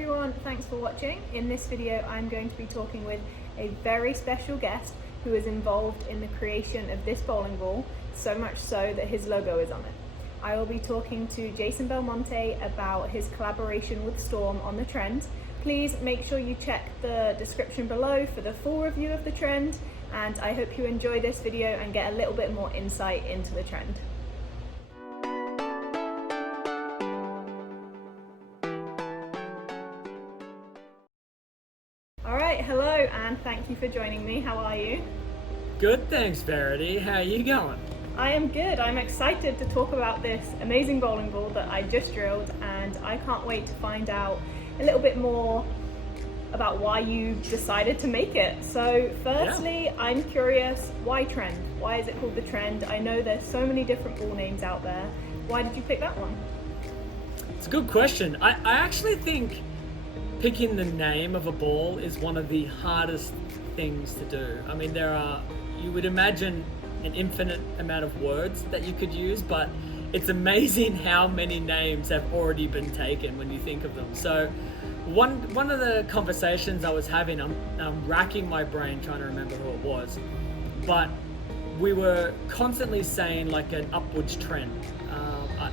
everyone, thanks for watching. In this video I'm going to be talking with a very special guest who is involved in the creation of this bowling ball, so much so that his logo is on it. I will be talking to Jason Belmonte about his collaboration with Storm on the trend. Please make sure you check the description below for the full review of the trend, and I hope you enjoy this video and get a little bit more insight into the trend. Alright, hello and thank you for joining me. How are you? Good, thanks Verity. How are you going? I am good. I'm excited to talk about this amazing bowling ball that I just drilled, and I can't wait to find out a little bit more about why you decided to make it. So firstly, I'm curious, why trend? Why is it called the trend? I know there's so many different ball names out there. Why did you pick that one? It's a good question. I actually think picking the name of a ball is one of the hardest things to do. I mean, you would imagine an infinite amount of words that you could use, but it's amazing how many names have already been taken when you think of them. So one of the conversations I was having, I'm racking my brain trying to remember who it was, but we were constantly saying like an upwards trend.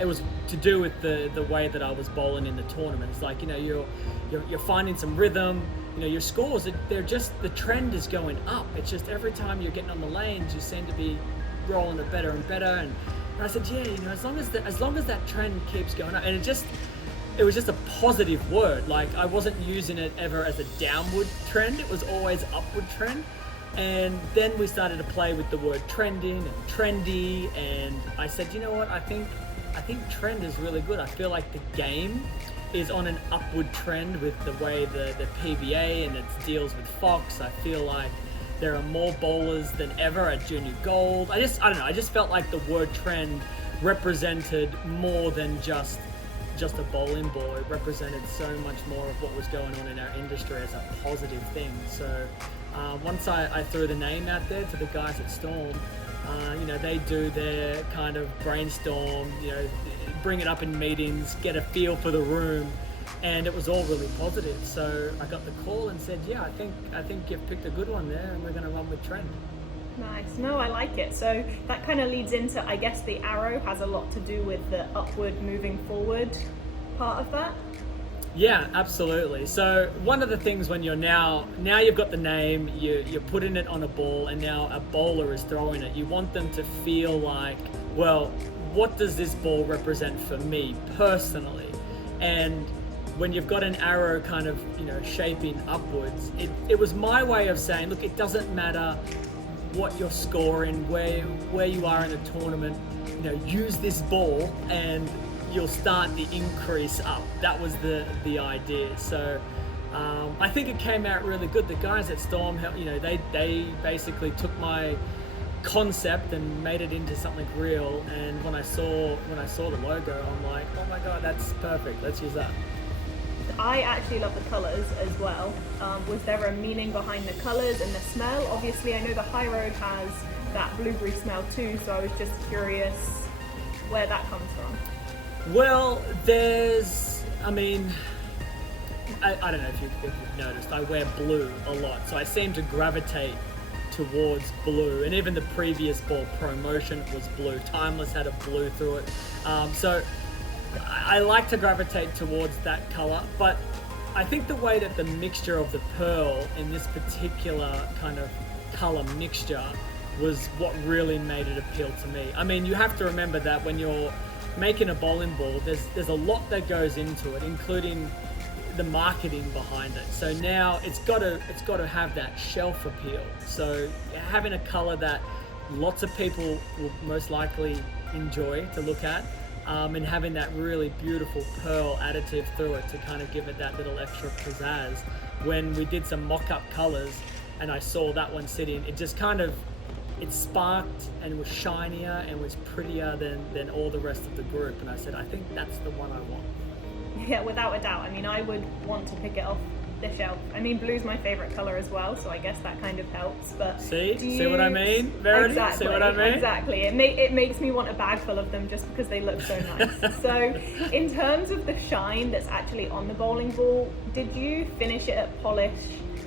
It was to do with the way that I was bowling in the tournament. It's like, you know, you're finding some rhythm, you know, your scores, the trend is going up. It's just every time you're getting on the lanes, you seem to be rolling it better and better. And I said, yeah, you know, as long as that trend keeps going up, and it was just a positive word. Like, I wasn't using it ever as a downward trend. It was always upward trend. And then we started to play with the word trending and trendy. And I said, you know what? I think trend is really good. I feel like the game is on an upward trend with the way the PBA and it deals with Fox. I feel like there are more bowlers than ever at Junior Gold. I don't know. I just felt like the word trend represented more than just a bowling ball. It represented so much more of what was going on in our industry as a positive thing. So once I threw the name out there to the guys at Storm, you know, they do their kind of brainstorm, you know, bring it up in meetings, get a feel for the room, and it was all really positive. So I got the call and said, yeah, I think you've picked a good one there, and we're going to run with trend. Nice. No, I like it. So that kind of leads into, I guess the arrow has a lot to do with the upward moving forward part of that. Yeah, absolutely. So one of the things when you're now you've got the name, you're putting it on a ball, and now a bowler is throwing it, you want them to feel like, well, what does this ball represent for me personally? And when you've got an arrow kind of, you know, shaping upwards, it was my way of saying, look, it doesn't matter what you're scoring, where you are in a tournament, you know, use this ball and you'll start the increase up. That was the idea. So I think it came out really good. The guys at Storm, you know, they basically took my concept and made it into something real. And when I saw the logo, I'm like, oh my god, that's perfect. Let's use that. I actually love the colours as well. Was there a meaning behind the colours and the smell? Obviously, I know the High Road has that blueberry smell too, so I was just curious where that comes from. Well, I mean, I don't know if you've noticed, I wear blue a lot, so I seem to gravitate towards blue, and even the previous ball, Promotion, was blue. Timeless had a blue through it. So I like to gravitate towards that color, but I think the way that the mixture of the pearl in this particular kind of color mixture was what really made it appeal to me. I mean, you have to remember that when you're making a bowling ball, there's a lot that goes into it, including the marketing behind it. So now it's got to have that shelf appeal. So having a color that lots of people will most likely enjoy to look at, and having that really beautiful pearl additive through it to kind of give it that little extra pizzazz. When we did some mock-up colors and I saw that one sitting, it just kind of, it sparked and was shinier and was prettier than all the rest of the group. And I said, I think that's the one I want. Yeah, without a doubt. I mean, I would want to pick it off the shelf. I mean, blue's my favorite color as well, so I guess that kind of helps. But see what I mean, Verity? Exactly, see what I mean? Exactly. It makes me want a bag full of them just because they look so nice. So, in terms of the shine that's actually on the bowling ball, did you finish it at polish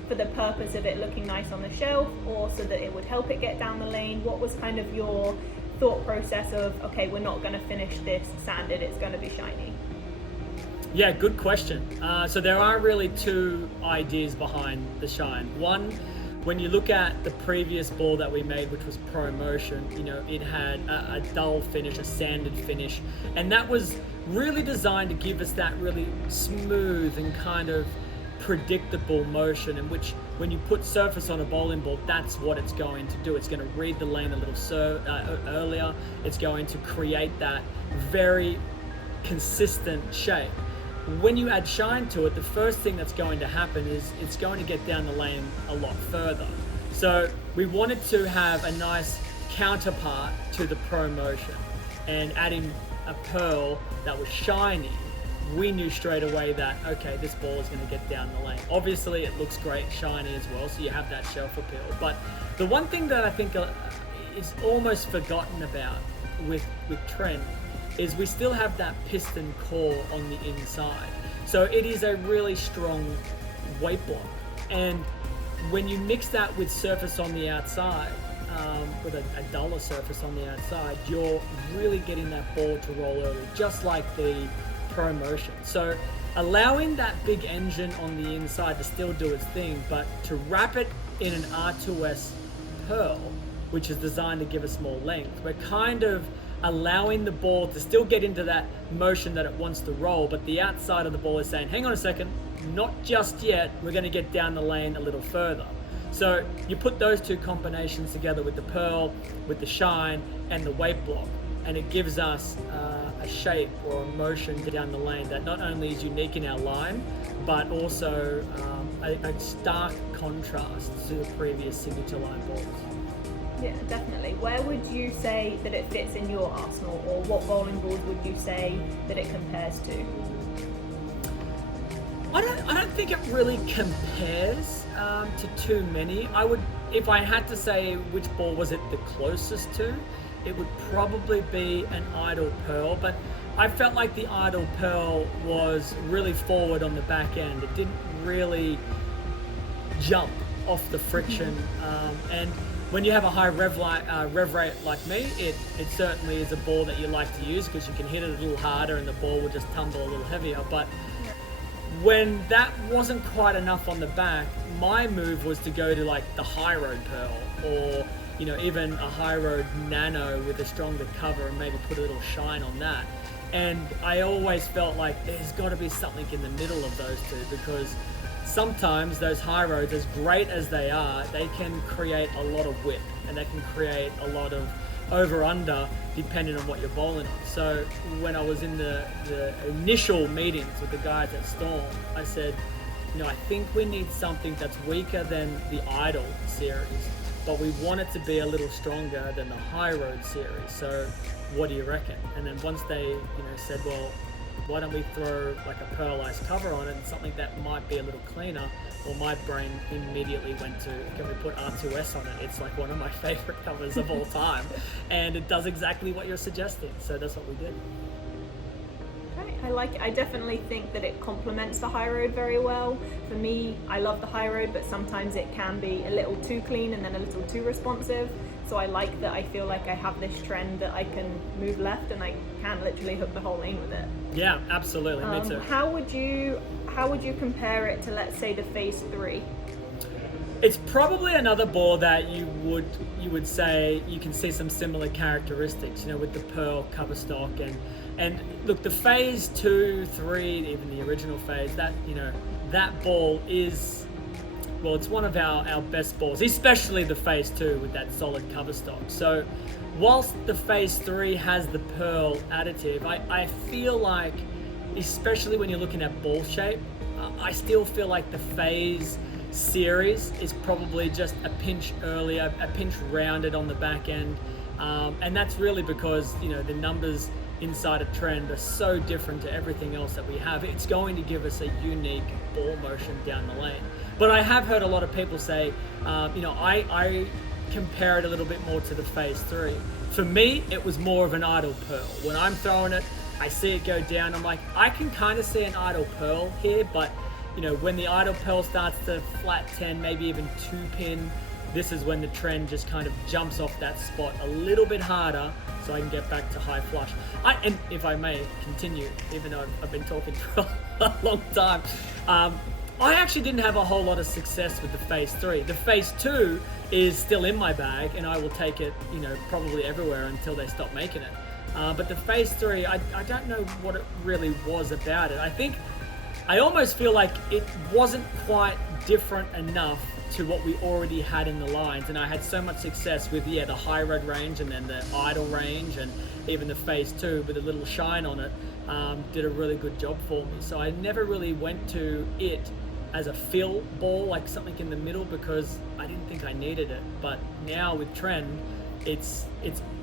for the purpose of it looking nice on the shelf, or so that it would help it get down the lane? What was kind of your thought process of, okay, we're not going to finish this sanded, it's going to be shiny? Yeah, good question. So there are really two ideas behind the shine. One, when you look at the previous ball that we made, which was Pro Motion, you know, it had a dull finish, a sanded finish, and that was really designed to give us that really smooth and kind of predictable motion, in which when you put surface on a bowling ball, that's what it's going to do. It's going to read the lane a little earlier. It's going to create that very consistent shape. When you add shine to it, the first thing that's going to happen is it's going to get down the lane a lot further. So we wanted to have a nice counterpart to the Pro Motion, and adding a pearl that was shiny, we knew straight away that, okay, this ball is going to get down the lane. Obviously it looks great shiny as well, so you have that shelf appeal. But the one thing that I think is almost forgotten about with Trent is we still have that piston core on the inside. So it is a really strong weight block. And when you mix that with surface on the outside, with a duller surface on the outside, you're really getting that ball to roll early, just like the Pro Motion. So allowing that big engine on the inside to still do its thing, but to wrap it in an R2S pearl, which is designed to give us more length, we're kind of allowing the ball to still get into that motion that it wants to roll, but the outside of the ball is saying, hang on a second, not just yet, we're going to get down the lane a little further. So you put those two combinations together with the pearl, with the shine, and the weight block, and it gives us a shape or a motion down the lane that not only is unique in our line, but also a stark contrast to the previous signature line balls. Yeah, definitely. Where would you say that it fits in your arsenal, or what bowling balls would you say that it compares to? I don't think it really compares to too many. If I had to say which ball was it the closest to, it would probably be an Idle Pearl, but I felt like the Idle Pearl was really forward on the back end. It didn't really jump off the friction, and when you have a high rev rate like me, it certainly is a ball that you like to use because you can hit it a little harder and the ball will just tumble a little heavier. But when that wasn't quite enough on the back, my move was to go to like the High Road Pearl, or you know, even a High Road Nano with a stronger cover, and maybe put a little shine on that. And I always felt like there's got to be something in the middle of those two, because sometimes those high roads, as great as they are, they can create a lot of whip, and they can create a lot of over-under depending on what you're bowling on. So when I was in the initial meetings with the guys at Storm, I said, you know, I think we need something that's weaker than the Idle series, but we want it to be a little stronger than the High Road series. So what do you reckon? And then once they, said, well, why don't we throw like a pearlized cover on it and something that might be a little cleaner? Well, my brain immediately went to, can we put R2S on it? It's like one of my favorite covers of all time. And it does exactly what you're suggesting. So that's what we did. Okay, I like it. I definitely think that it complements the High Road very well. For me, I love the High Road, but sometimes it can be a little too clean and then a little too responsive. So I like that I feel like I have this trend that I can move left and I can literally hook the whole lane with it. Yeah, absolutely. Me too. How would you compare it to, let's say, the Phaze III? It's probably another ball that you would say you can see some similar characteristics, with the pearl cover stock and look, the Phaze II, 3, even the original Phaze, that ball is, well, it's one of our best balls, especially the Phaze II with that solid cover stock. So whilst the Phaze III has the pearl additive, I feel like, especially when you're looking at ball shape, I still feel like the Phaze series is probably just a pinch earlier, a pinch rounded on the back end. And that's really because, the numbers inside a trend are so different to everything else that we have, it's going to give us a unique ball motion down the lane. But I have heard a lot of people say, I compare it a little bit more to the Phaze III. For me, it was more of an idle pearl. When I'm throwing it, I see it go down, I'm like, I can kind of see an idle pearl here, but when the idle pearl starts to flat 10, maybe even 2-pin, this is when the trend just kind of jumps off that spot a little bit harder so I can get back to high flush. And if I may continue, even though I've been talking for a long time, I actually didn't have a whole lot of success with the Phaze III. The Phaze II is still in my bag, and I will take it, probably everywhere until they stop making it. But the Phaze III, I don't know what it really was about it. I almost feel like it wasn't quite different enough to what we already had in the lines, and I had so much success with the high red range and then the idle range and even the Phaze II with a little shine on it did a really good job for me. So I never really went to it as a fill ball, like something in the middle, because I didn't think I needed it. But now with trend, it's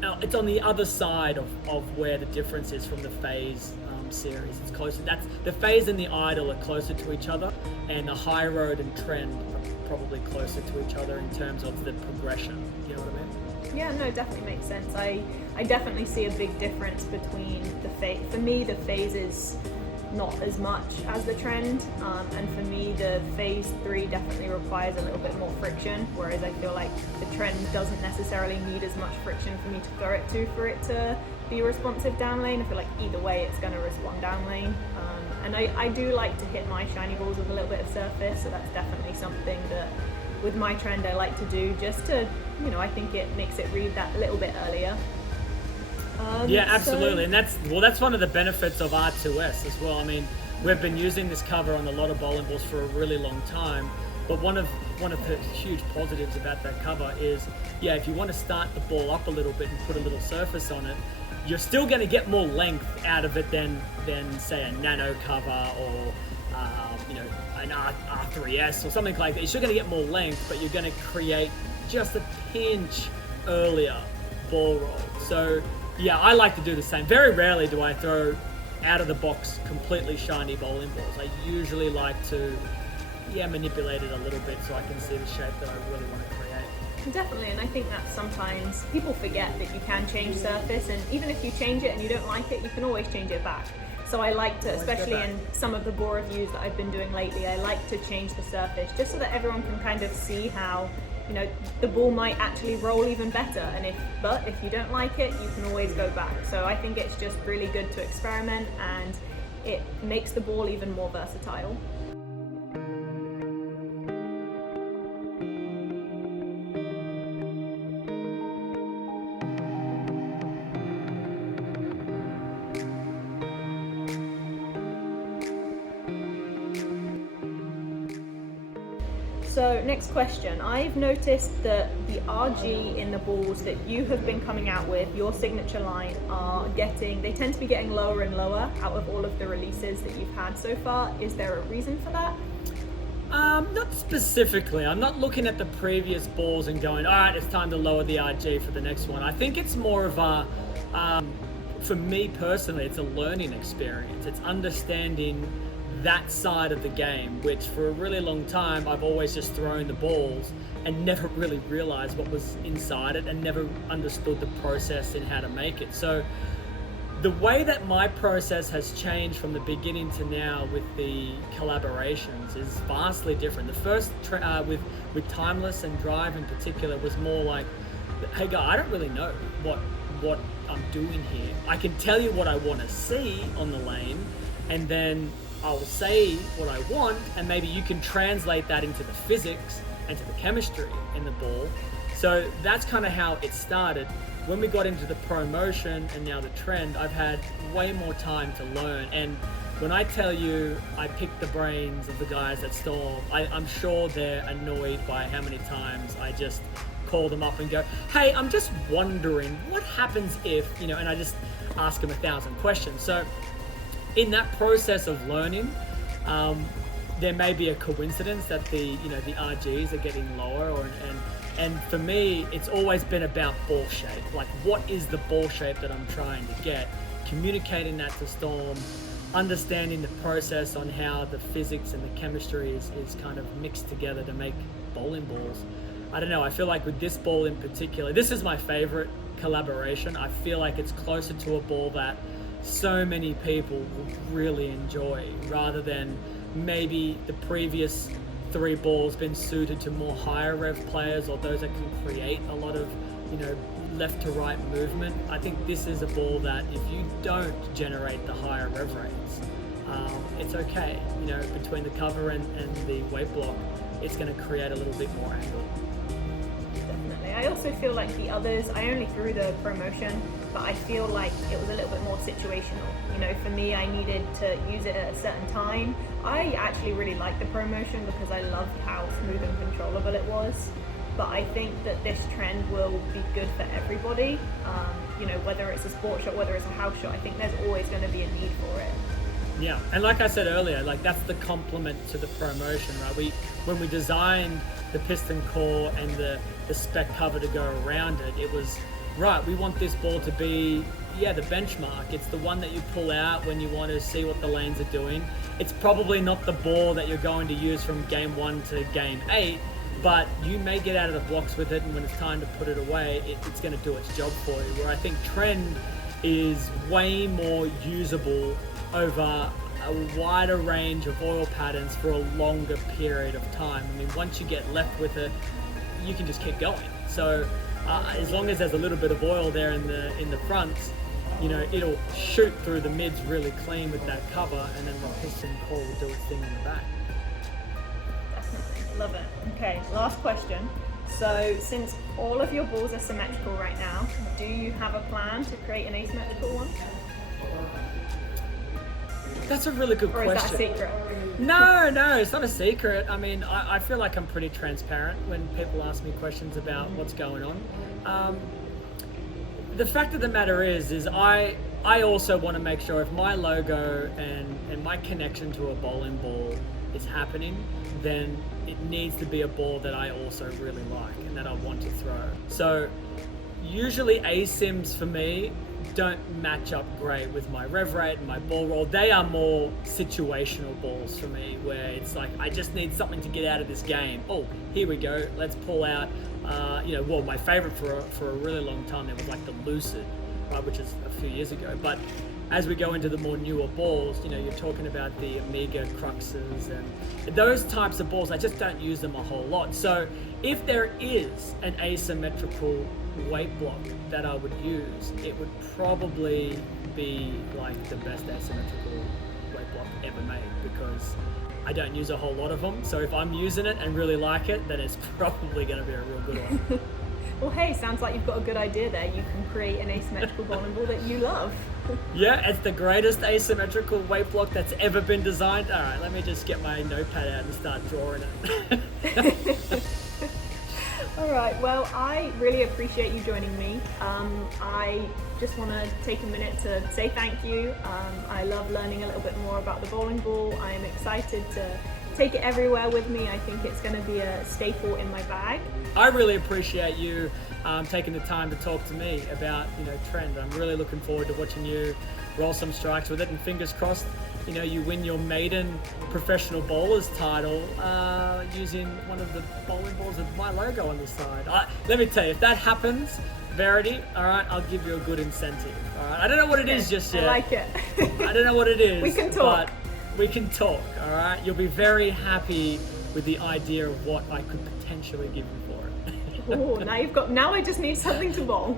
on the other side of where the difference is from the Phaze series. It's closer. That's the Phaze and the idle are closer to each other, and the high road and trend are probably closer to each other in terms of the progression. You know what I mean? Yeah, no, it definitely makes sense. I definitely see a big difference between the Phaze. For me, the Phaze is not as much as the trend, and for me, the Phaze III definitely requires a little bit more friction, whereas I feel like the trend doesn't necessarily need as much friction for me to throw it for it to be responsive down lane. I feel like either way it's going to respond down lane, and I do like to hit my shiny balls with a little bit of surface, so that's definitely something that with my trend I like to do, just to, I think it makes it read that little bit earlier. Yeah, absolutely, and that's one of the benefits of R2S as well. I mean, we've been using this cover on a lot of bowling balls for a really long time, but one of the huge positives about that cover is, if you want to start the ball up a little bit and put a little surface on it, you're still going to get more length out of it than say a nano cover or an R3S or something like that. You're still going to get more length, but you're going to create just a pinch earlier ball roll. So yeah, I like to do the same. Very rarely do I throw out of the box completely shiny bowling balls. I usually like to manipulate it a little bit so I can see the shape that I really want to create. Definitely, and I think that sometimes people forget that you can change surface, and even if you change it and you don't like it, you can always change it back. So I like to, especially in some of the ball reviews that I've been doing lately, I like to change the surface just so that everyone can kind of see how, the ball might actually roll even better. And if you don't like it, you can always go back. So I think it's just really good to experiment, and it makes the ball even more versatile. So next question, I've noticed that the RG in the balls that you have been coming out with, your signature line, they tend to be getting lower and lower out of all of the releases that you've had so far. Is there a reason for that? Not specifically. I'm not looking at the previous balls and going, all right, it's time to lower the RG for the next one. I think it's more of a, for me personally, it's a learning experience. It's understanding that side of the game, which for a really long time I've always just thrown the balls and never really realized what was inside it and never understood the process and how to make it. So the way that my process has changed from the beginning to now with the collaborations is vastly different. The first with Timeless and Drive in particular was more like, hey guy, I don't really know what I'm doing here. I can tell you what I want to see on the lane, and then I'll say what I want, and maybe you can translate that into the physics and to the chemistry in the ball. So that's kind of how it started. When we got into the promotion and now the trend, I've had way more time to learn. And when I tell you I picked the brains of the guys at Storm, I'm sure they're annoyed by how many times I just call them up and go, hey, I'm just wondering what happens if, and I just ask them 1,000 questions. So in that process of learning, there may be a coincidence that the RGs are getting lower, and for me, it's always been about ball shape. Like, what is the ball shape that I'm trying to get? communicating that to Storm, understanding the process on how the physics and the chemistry is kind of mixed together to make bowling balls. I don't know, I feel like with this ball in particular, this is my favorite collaboration. I feel like it's closer to a ball that so many people would really enjoy, rather than maybe the previous 3 balls been suited to more higher rev players or those that can create a lot of, left to right movement. I think this is a ball that if you don't generate the higher rev rates, it's okay. Between the cover and the weight block, it's going to create a little bit more angle. Definitely. I also feel like the others, I only threw the promotion, but I feel like it was a little bit more situational. For me, I needed to use it at a certain time. I actually really liked the promotion because I loved how smooth and controllable it was. But I think that this trend will be good for everybody. Whether it's a sport shot, whether it's a house shot, I think there's always going to be a need for it. Yeah, and like I said earlier, that's the complement to the promotion, right? When we designed the piston core and the spec cover to go around it, it was, right, we want this ball to be, the benchmark. It's the one that you pull out when you want to see what the lanes are doing. It's probably not the ball that you're going to use from game 1 to game 8, but you may get out of the blocks with it, and when it's time to put it away, it's going to do its job for you. Where I think trend is way more usable over a wider range of oil patterns for a longer period of time. I mean, once you get left with it, you can just keep going. So as long as there's a little bit of oil there in the fronts, it'll shoot through the mids really clean with that cover, and then the piston core will do its thing in the back. Definitely, love it. Okay, last question. So since all of your balls are symmetrical right now, do you have a plan to create an asymmetrical one? That's a really good question. Or is that a secret? No, it's not a secret. I mean, I feel like I'm pretty transparent when people ask me questions about what's going on. The fact of the matter is I also want to make sure if my logo and my connection to a bowling ball is happening, then it needs to be a ball that I also really like and that I want to throw. So usually asyms for me don't match up great with my rev rate and my ball roll. They are more situational balls for me, where it's like, I just need something to get out of this game. Oh, here we go. Let's pull out, my favorite for a really long time, it was like the Lucid, right, which is a few years ago. But as we go into the more newer balls, you're talking about the Amiga Cruxes and those types of balls. I just don't use them a whole lot. So if there is an asymmetrical weight block that I would use, it would probably be like the best asymmetrical weight block ever made, because I don't use a whole lot of them. So if I'm using it and really like it, then it's probably going to be a real good one. Well, hey, sounds like you've got a good idea there. You can create an asymmetrical bowling ball that you love. Yeah, it's the greatest asymmetrical weight block that's ever been designed. All right, let me just get my notepad out and start drawing it. All right, well, I really appreciate you joining me. I just want to take a minute to say thank you. I love learning a little bit more about the bowling ball. I am excited to take it everywhere with me. I think it's going to be a staple in my bag. I really appreciate you taking the time to talk to me about trend. I'm really looking forward to watching you roll some strikes with it, and fingers crossed you win your maiden professional bowlers title using one of the bowling balls with my logo on the side. Let me tell you, if that happens, Verity, all right, I'll give you a good incentive. All right, I don't know what it is just yet. I like it. I don't know what it is. We can talk. But we can talk. All right, you'll be very happy with the idea of what I could potentially give you for it. Oh, now I just need something to bowl.